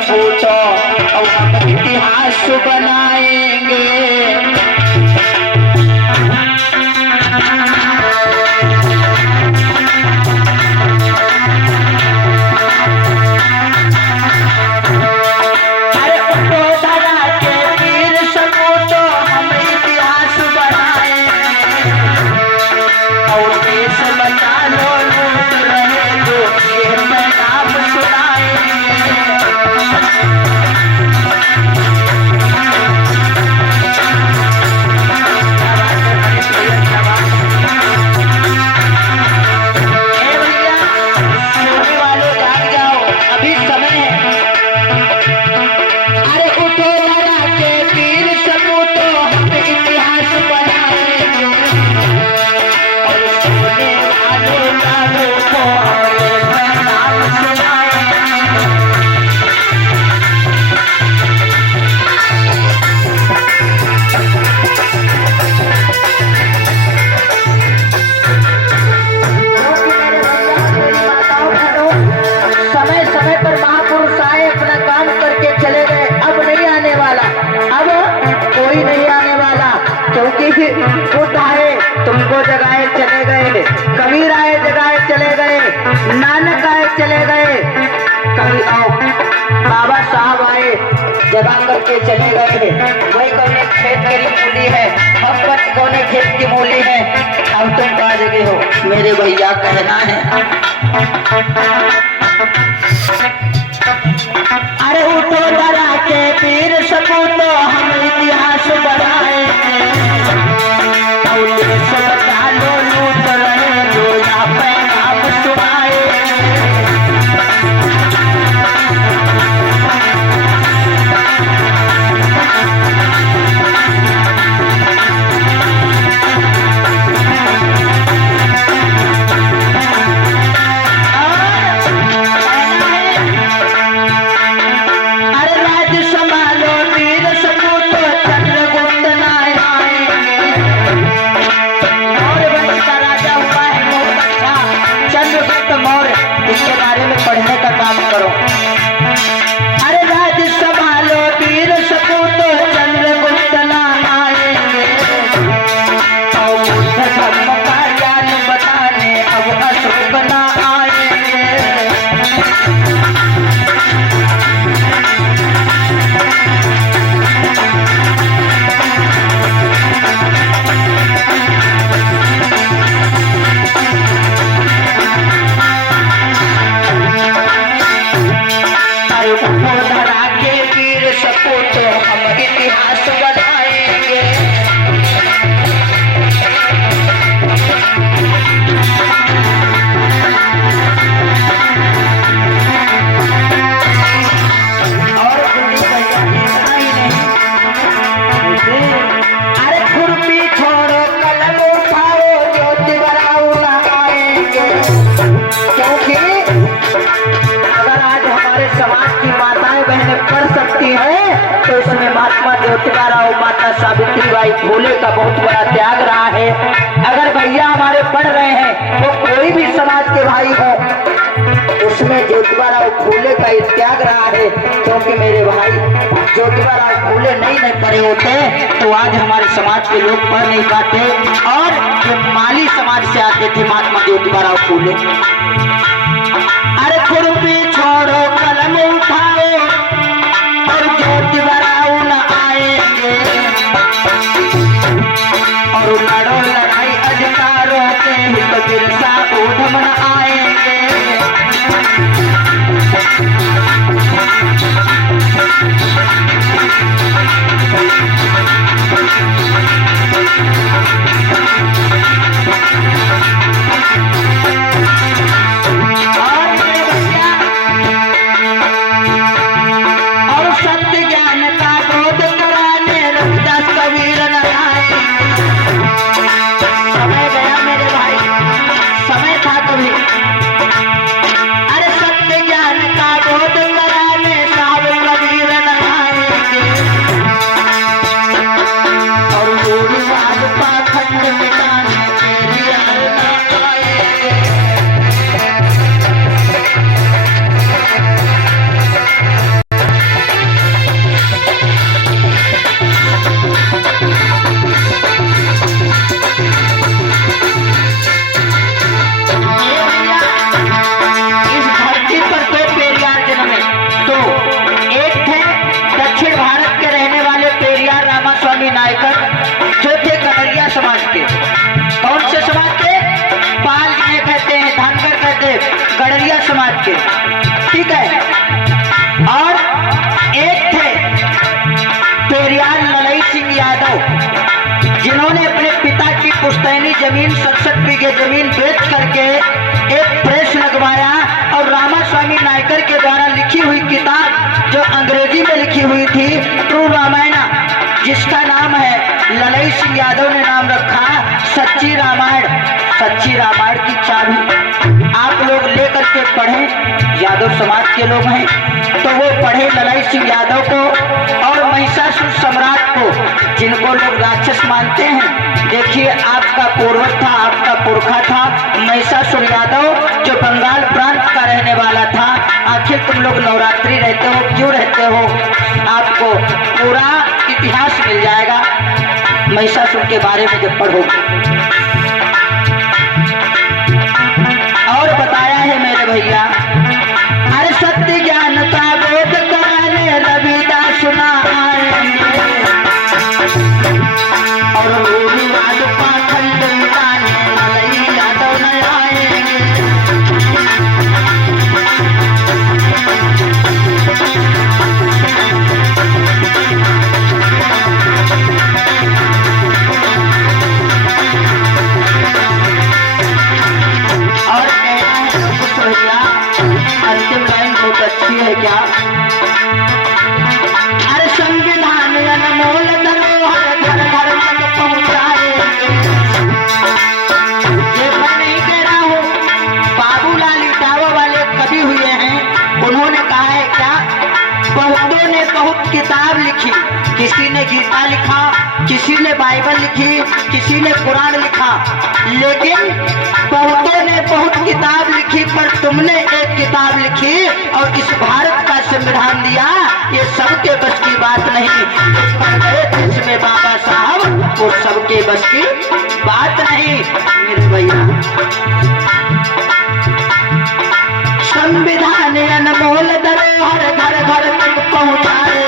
सपूतों और हम इतिहास बनाएंगे। बुद्ध आए तुमको जगाए चले गए, कबीर आए जगाए चले गए, नानक आए चले गए, कभी आओ बाबा साहब आए जगा करके चले गए। वही कौने खेत की मूली है, हम पर कौने खेत की मूली है, अब तुम कहा जगह हो मेरे भैया कहना है। अरे उठो डरा के पीर सपूतो हम इतिहास बनाएंगे। लूट रहे जो यहाँ पे आप सुनाए। ज्योतिबाराव माता सावित्रीबाई फूले का बहुत बड़ा त्याग रहा है। अगर भैया हमारे पढ़ रहे हैं वो कोई भी समाज के भाई हो, उसमें ज्योतिबाराव फूले का ही त्याग रहा है, क्योंकि मेरे भाई ज्योतिबाराव फूले नहीं पढ़े होते तो आज हमारे समाज के लोग पढ़ नहीं पाते। और जो माली समाज से आते थे महात्मा ज्योतिबाराव फूले। अरे खुरपी छोड़ो कलम उठाओ और ज्योतिबाराव न आएंगे, और लड़ो लड़ाई अधिकारों के हित बिरसा ऊधम न आएंगे। जमीन 67 बीघे जमीन बेच करके एक प्रेस लगवाया और रामास्वामी नायकर के द्वारा लिखी हुई किताब जो अंग्रेजी में लिखी हुई थी ट्रू रामायण, जिसका नाम है ललई सिंह यादव ने नाम रखा सच्ची रामायण। सच्ची रामायण की चाबी आप लोग लेकर के पढ़ें, यादव समाज के लोग हैं तो वो पढ़े ललई सिंह यादव को और महिषासुर सम्राट को, जिनको लोग राक्षस मानते हैं। देखिए आपका पूर्वज था, आपका पुरखा था महिषासुर यादव जो बंगाल प्रांत का रहने वाला था। आखिर तुम लोग नवरात्रि रहते हो, क्यों रहते हो? आपको पूरा इतिहास मिल जाएगा महिषासुर के बारे में जब पढ़ोगे। और बताया है मेरे भैया, अरे सत्य ज्ञान का बोध कराने रविदास सुना आएंगे और रूढ़िवाद पाखंड मिटाने ललई यादव न आएंगे। अंतिम लाइन बहुत अच्छी है क्या? अरे संविधान अनमोल धरोहर घर घर तक पहुंचाए। ये मैं नहीं कह रहा हूँ, बाबूलाल इटावा वाले कवि हुए हैं, उन्होंने कहा है क्या, बहुतों ने बहुत किताब लिखी, किसी ने गीता लिखा, किसी ने बाइबल लिखी, किसी ने कुरान लिखा, लेकिन बहुतों ने बहुत किताब लिखी पर तुमने एक किताब लिखी और इस भारत का संविधान दिया। ये सबके बस की बात नहीं, जिसमें बाबा साहब वो सबके बस की बात नहीं मेरे भैया। संविधान अनमोल धरोहर घर घर तक पहुंचाए।